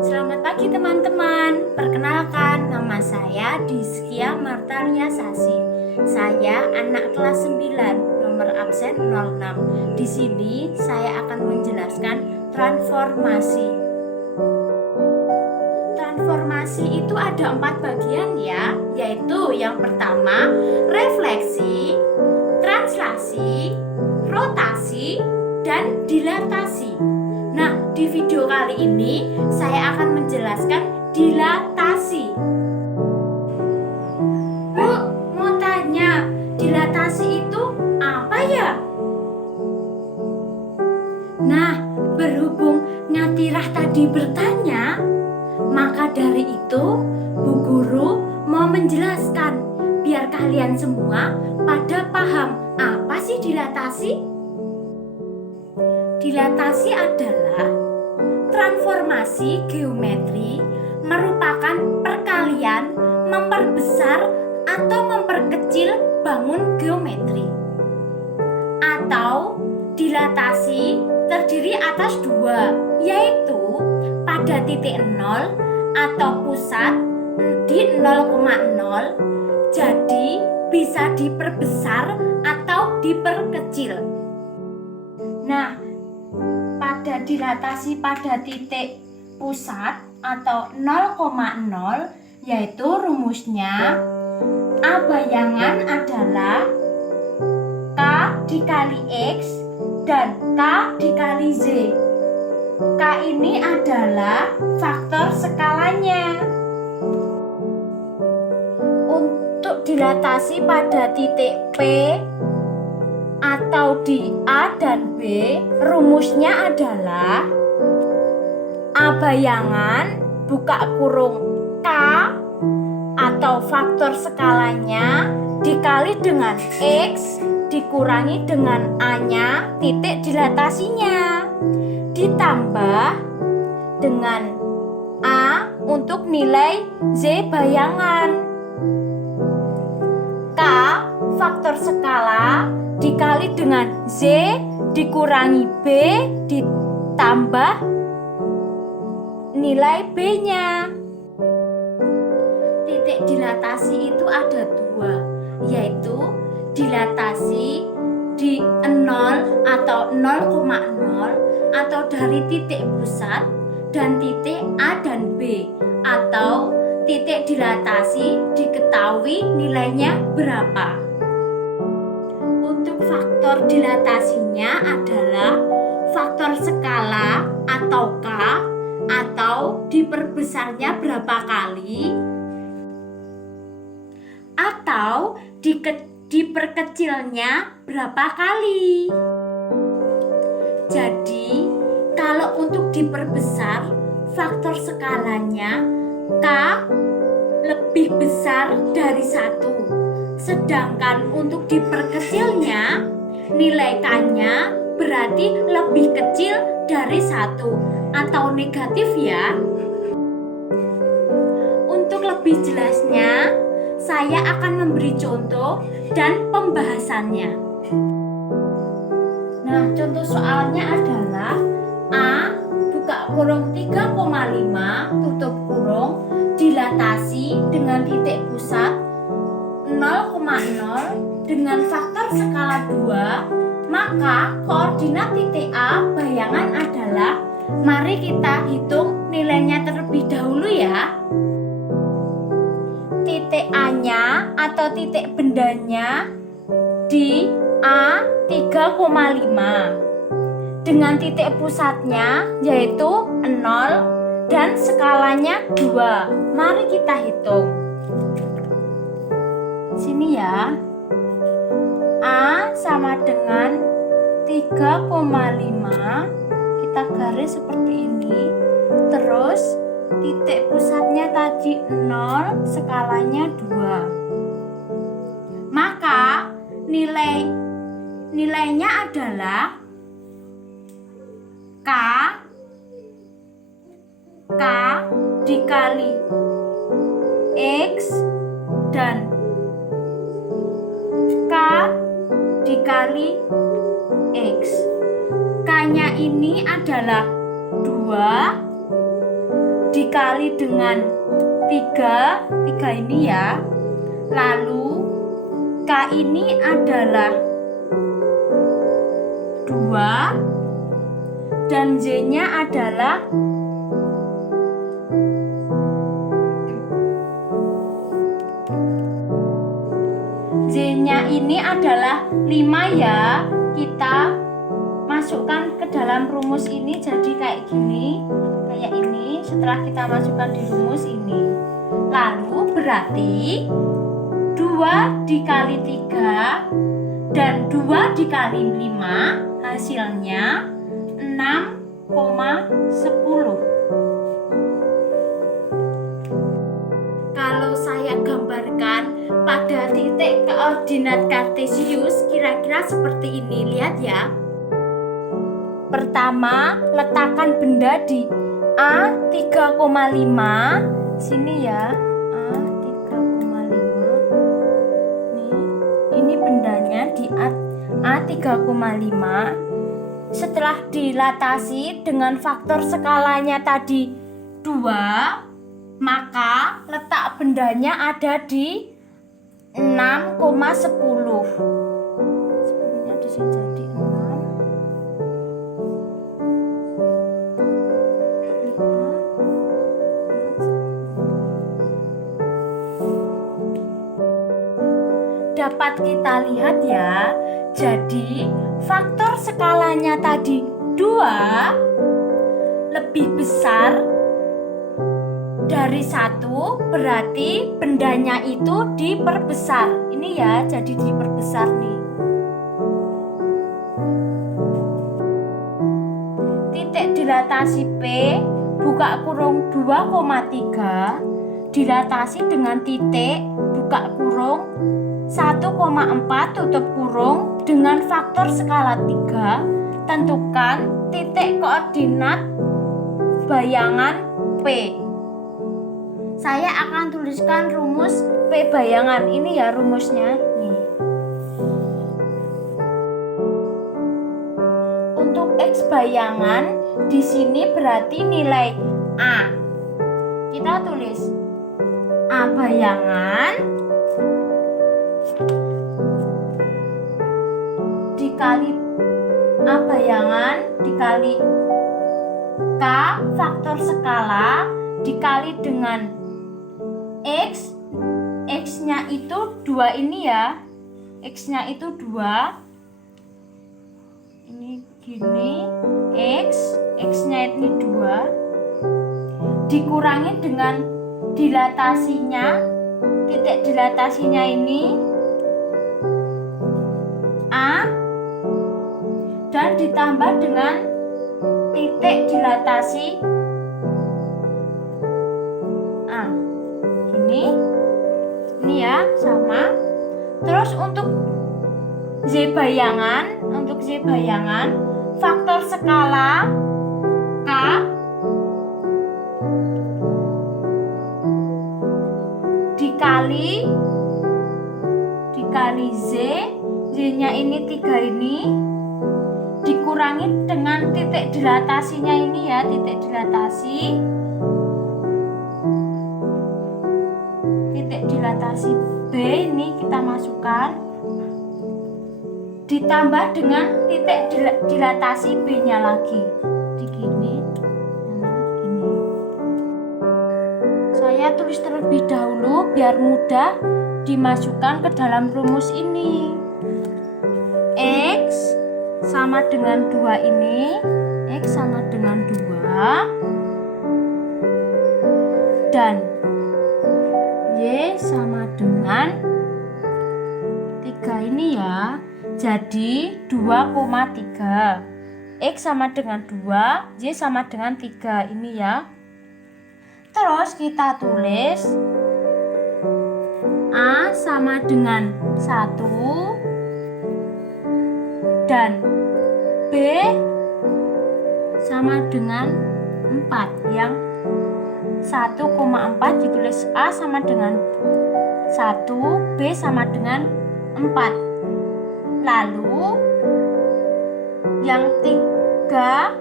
Selamat pagi teman-teman. Perkenalkan, nama saya Diskia Martalia Sasi. Saya anak kelas 9, nomor absen 06. Di sini saya akan menjelaskan transformasi. Transformasi itu ada 4 bagian ya, yaitu yang pertama refleksi, translasi, rotasi, dan dilatasi. Nah, di video kali ini saya akan menjelaskan dilatasi. Bu, mau tanya, dilatasi itu apa ya? Nah, berhubung Ngatirah tadi bertanya, maka dari itu Bu Guru mau menjelaskan biar kalian semua pada paham apa sih dilatasi. Dilatasi adalah transformasi geometri, merupakan perkalian, memperbesar atau memperkecil bangun geometri. Atau dilatasi terdiri atas 2, yaitu pada titik 0 atau pusat di 0,0, jadi bisa diperbesar atau diperkecil. Nah, pada dilatasi pada titik pusat atau 0,0, yaitu rumusnya A bayangan adalah K dikali X dan K dikali Z. K ini adalah faktor skalanya. Untuk dilatasi pada titik P atau di A dan B, rumusnya adalah A bayangan buka kurung K atau faktor skalanya dikali dengan X dikurangi dengan A-nya titik dilatasinya ditambah dengan A untuk nilai Z bayangan. K faktor skala dikali dengan Z dikurangi B ditambah nilai B-nya. Titik dilatasi itu ada 2, yaitu dilatasi di 0 atau 0,0 atau dari titik pusat dan titik A dan B, atau titik dilatasi diketahui nilainya berapa. Untuk faktor dilatasinya adalah faktor skala atau K, atau diperbesarnya berapa kali, atau diperkecilnya berapa kali. Jadi kalau untuk diperbesar, faktor skalanya K lebih besar dari 1. Sedangkan untuk diperkecilnya, nilai K-nya berarti lebih kecil dari 1 atau negatif ya. Untuk lebih jelasnya, saya akan memberi contoh dan pembahasannya. Nah, contoh soalnya adalah A buka kurung 3,5 tutup kurung dilatasi dengan titik pusat 0,0 dengan faktor skala 2, maka koordinat titik A bayangan adalah, mari kita hitung nilainya terlebih dahulu ya. Titik A-nya atau titik bendanya di A 3,5 dengan titik pusatnya yaitu 0 dan skalanya 2. Mari kita hitung. Sini ya, A sama dengan 3,5, kita garis seperti ini. Terus titik pusatnya tadi 0, skalanya 2. Maka nilainya adalah K dikali X dan K dikali X. K-nya ini adalah 2 dikali dengan 3 ini ya. Lalu K ini adalah 2 dan Z-nya adalah Z-nya ini adalah 5 ya. Kita masukkan ke dalam rumus ini jadi kayak gini, kayak ini. Setelah kita masukkan di rumus ini, lalu berarti 2 dikali 3 dan 2 dikali 5 hasilnya 6,10. Kalau saya gambarkan pada titik koordinat kartesius kira-kira seperti ini. Lihat ya. Pertama, letakkan benda di A 3,5 sini ya. A 3,5. Ini bendanya di A 3,5. Setelah dilatasi dengan faktor skalanya tadi 2, maka letak bendanya ada di 6,10. 10-nya di sini jadi 6. Dapat kita lihat ya. Jadi faktor skalanya tadi 2 lebih besar dari 1, berarti bendanya itu diperbesar. Ini ya, jadi diperbesar nih. Titik dilatasi P buka kurung 2,3 dilatasi dengan titik buka kurung 1,4 tutup kurung dengan faktor skala 3. Tentukan titik koordinat bayangan P. Saya akan tuliskan rumus P bayangan. Ini ya rumusnya nih. Untuk X bayangan di sini berarti nilai A. Kita tulis A bayangan dikali A bayangan dikali K faktor skala dikali dengan X. X-nya itu 2 ini ya. X-nya itu 2. Ini gini. X-nya ini 2. Dikurangi dengan dilatasinya. Titik dilatasinya ini A dan ditambah dengan titik dilatasi A. Ini ya sama. Terus untuk Z bayangan, faktor skala K dikali Z-nya ini 3 ini dikurangi dengan titik dilatasinya ini ya, titik dilatasi B ini kita masukkan ditambah dengan titik dilatasi B-nya lagi di gini. Saya tulis terlebih dahulu biar mudah dimasukkan ke dalam rumus ini. X sama dengan 2 ini, X sama dengan 2 dan Y sama dengan 3 ini ya. Jadi 2,3. X sama dengan 2, Y sama dengan 3 ini ya. Terus kita tulis A sama dengan 1 dan B sama dengan 4. Yang 1,4 ditulis A sama dengan 1, B sama dengan 4. Lalu yang 3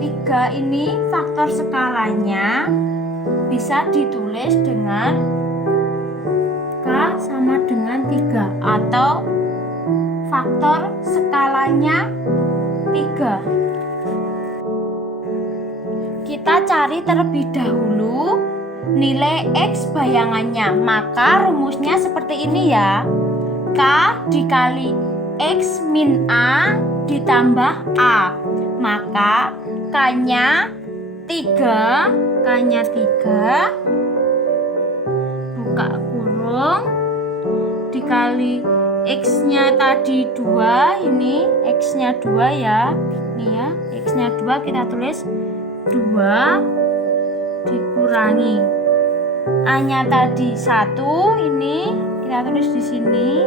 3 ini faktor skalanya bisa ditulis dengan K sama dengan 3 atau faktor skalanya 3. Kita cari terlebih dahulu nilai X bayangannya. Maka rumusnya seperti ini ya. K dikali X min A ditambah A. Maka K-nya 3, K-nya 3, buka kurung, dikali X-nya tadi 2, ini X-nya 2 ya. Ini ya, X-nya 2 kita tulis 2 dikurangi A-nya tadi 1, ini kita tulis di sini,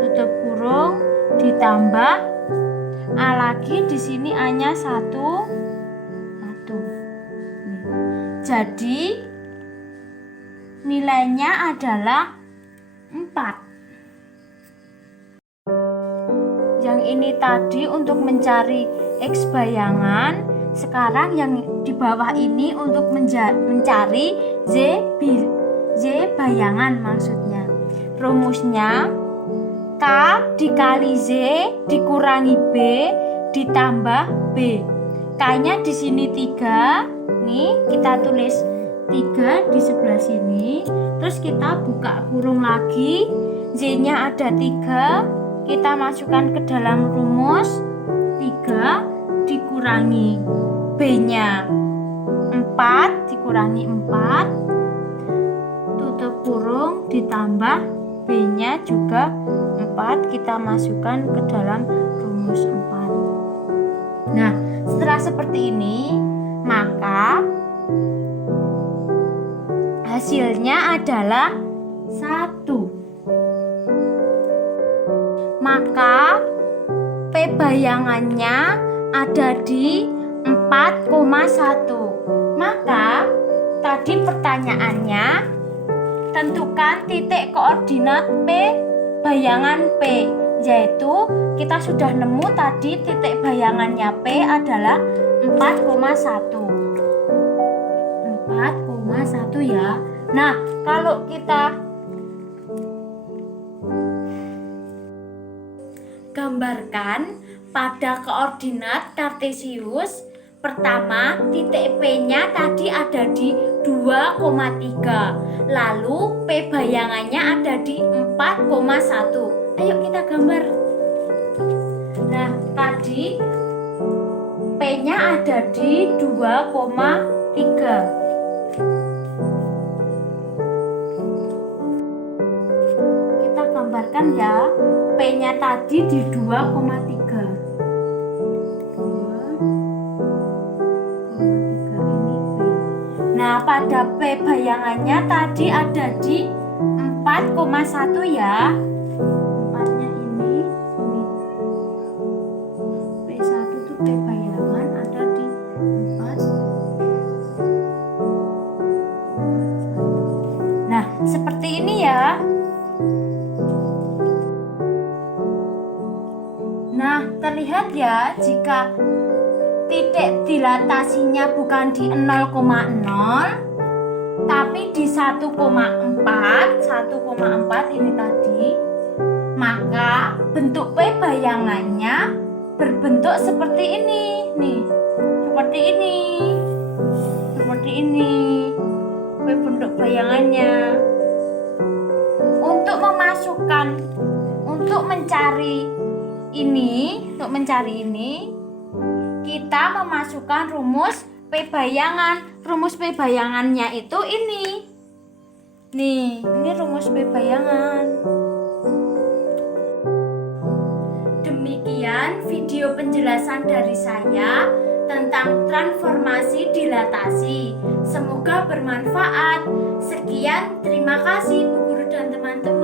tutup kurung, ditambah A lagi di sini A-nya 1. Jadi nilainya adalah 4. Yang ini tadi untuk mencari X bayangan. Sekarang yang di bawah ini untuk mencari Z bayangan maksudnya. Rumusnya K dikali Z dikurangi B ditambah B. K-nya di sini 3. Nih, kita tulis 3 di sebelah sini. Terus kita buka kurung lagi. Z-nya ada 3. Kita masukkan ke dalam rumus 3 dikurangi B-nya 4 dikurangi 4. Tutup kurung ditambah B-nya juga 4, kita masukkan ke dalam rumus 4. Nah, setelah seperti ini, maka hasilnya adalah 1. Maka P bayangannya ada di 4,1. Maka tadi pertanyaannya, tentukan titik koordinat P bayangan P, yaitu kita sudah nemu tadi titik bayangannya P adalah 4,1 ya. Nah, kalau kita gambarkan pada koordinat kartesius, pertama titik P-nya tadi ada di 2,3, lalu P bayangannya ada di 4,1. Ayo kita gambar. Nah, tadi P-nya ada di 2,3. Kita gambarkan ya, P-nya tadi di 2,3. Nah, pada P bayangannya tadi ada di 4,1 ya. 4-nya ini sini. P1 itu P bayangan ada di 4. Nah, seperti ini ya. Nah, terlihat ya, jika titik dilatasinya bukan di 0,0 tapi di 1,4 ini tadi, maka bentuk P bayangannya berbentuk seperti ini nih, seperti ini bentuk bayangannya. Untuk mencari ini kita memasukkan rumus P bayangan. Rumus P bayangannya itu ini. Nih, ini rumus P bayangan. Demikian video penjelasan dari saya tentang transformasi dilatasi. Semoga bermanfaat. Sekian, terima kasih Bu Guru dan teman-teman.